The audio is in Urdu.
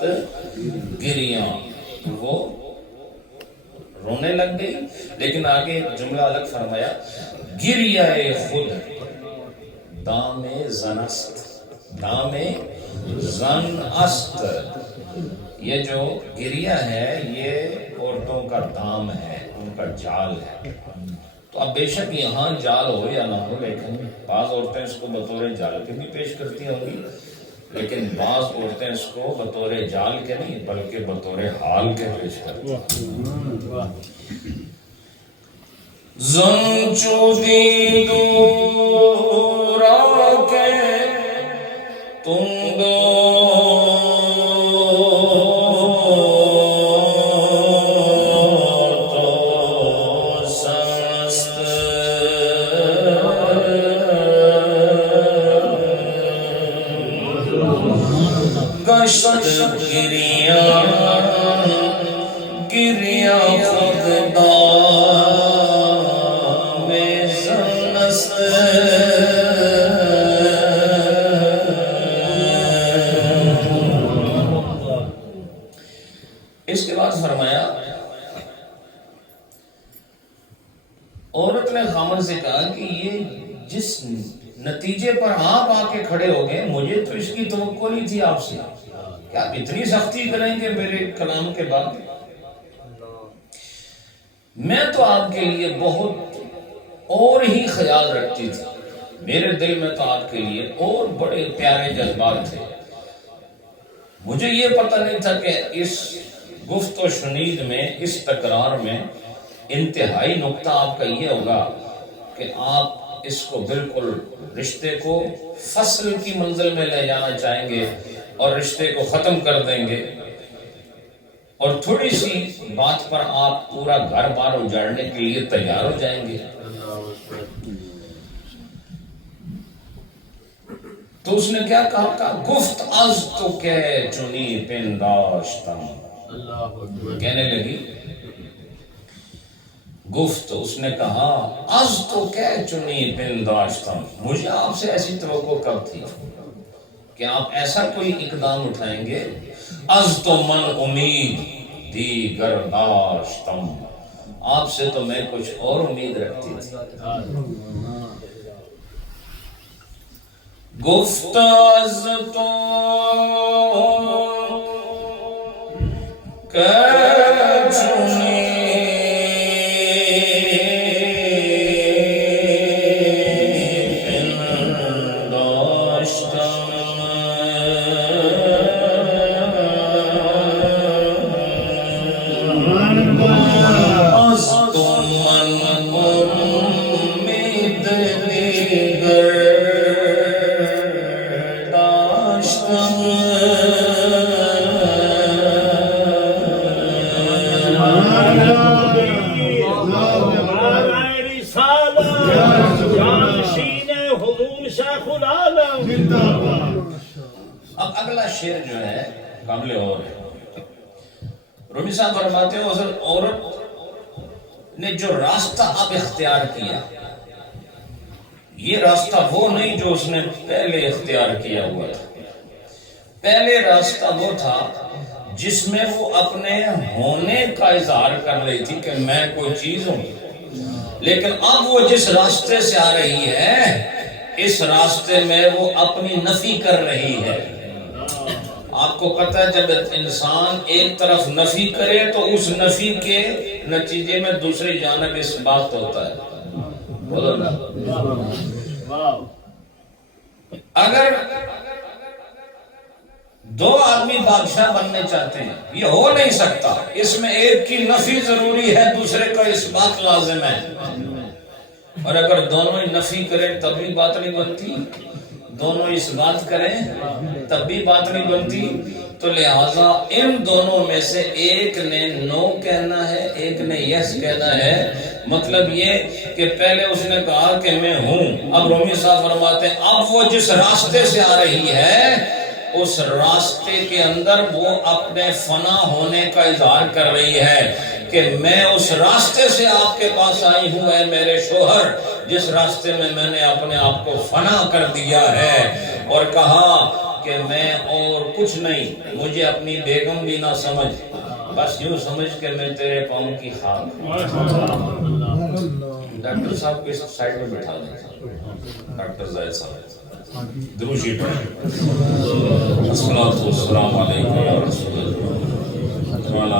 سخت گریاں، وہ رونے لگ گئی، لیکن آگے جملہ الگ فرمایا، گریہ خود دام زن است، دام زن است، یہ جو گریہ ہے یہ عورتوں کا دام ہے، ان کا جال ہے۔ تو اب بے شک یہاں جال ہو یا نہ ہو، لیکن بعض عورتیں اس کو بطور جال کے بھی پیش کرتی ہوں گی، لیکن بعض عورتیں اس کو بطور جال کے نہیں بلکہ بطور حال کے پیش کرتی ہیں۔ زن چودی دور آکے تم دو گریاں گریاں خود دام زن است، اس کے بعد فرمایا، عورت نے خامن سے کہا کہ یہ جس نتیجے پر آپ آ کے کھڑے ہو گئے، مجھے تو اس کی توقع نہیں تھی آپ سے کہ آپ اتنی سختی کریں گے میرے کلام کے بعد۔ میں تو آپ کے لیے بہت اور ہی خیال رکھتی تھی، میرے دل میں تو آپ کے لیے اور بڑے پیارے جذبات تھے، مجھے یہ پتہ نہیں تھا کہ اس گفت و شنید میں، اس تکرار میں انتہائی نقطہ آپ کا یہ ہوگا کہ آپ اس کو بالکل رشتے کو فصل کی منزل میں لے جانا چاہیں گے اور رشتے کو ختم کر دیں گے، اور تھوڑی سی بات پر آپ پورا گھر بار اجاڑنے کے لیے تیار ہو جائیں گے۔ تو اس نے کیا کہا، گفت از تو کہ چنی پنداشتم، کہنے لگی گفت، اس نے کہا، از تو کہ چنی پنداشتم، مجھے آپ سے ایسی توقع کب تھی کہ آپ ایسا کوئی اقدام اٹھائیں گے، از تو من امید دیگر داشتم، آپ سے تو میں کچھ اور امید رکھتی تھی۔ گفت از تو کہ چنی اب اگلا شعر جو ہے قابل اور ہے، رومی صاحب فرماتے ہیں عورت نے جو راستہ اب اختیار کیا، یہ راستہ وہ نہیں جو اس نے پہلے اختیار کیا ہوا تھا۔ پہلے راستہ وہ تھا جس میں وہ اپنے ہونے کا اظہار کر رہی تھی کہ میں کوئی چیز ہوں، لیکن اب وہ جس راستے سے آ رہی ہے، اس راستے میں وہ اپنی نفی کر رہی ہے۔ آپ کو پتہ ہے جب انسان ایک طرف نفی کرے تو اس نفی کے نتیجے میں دوسری جانب اس بات ہوتا ہے، بولو نا۔ اگر دو آدمی بادشاہ بننے چاہتے ہیں، یہ ہو نہیں سکتا، اس میں ایک کی نفی ضروری ہے، دوسرے کا اس بات لازم ہے، اور اگر دونوں ہی نفی کریں تب بھی بات نہیں بنتی، دونوں اس بات کریں تب بھی بات نہیں بنتی، تو لہٰذا ان دونوں میں سے ایک نے نو کہنا ہے، ایک نے یس کہنا ہے۔ مطلب یہ کہ پہلے اس نے کہا کہ میں ہوں، اب رومی صاحب فرماتے ہیں اب وہ جس راستے سے آ رہی ہے، اس راستے کے اندر وہ اپنے فنا ہونے کا اظہار کر رہی ہے کہ میں اس راستے سے آپ کے پاس آئی ہوں اے میرے شوہر، جس راستے میں میں نے اپنے آپ کو فنا کر دیا ہے، اور کہا کہ میں اور کچھ نہیں، مجھے اپنی بیگم بھی نہ سمجھ، بس یوں سمجھ کہ میں تیرے پاؤں کی خاک۔ ڈاکٹر صاحب کو اس سائڈ میں بٹھا دیں، ڈاکٹر زاہد صاحب دروشی پڑھیں۔ السلام علیکم ورحمۃ اللہ۔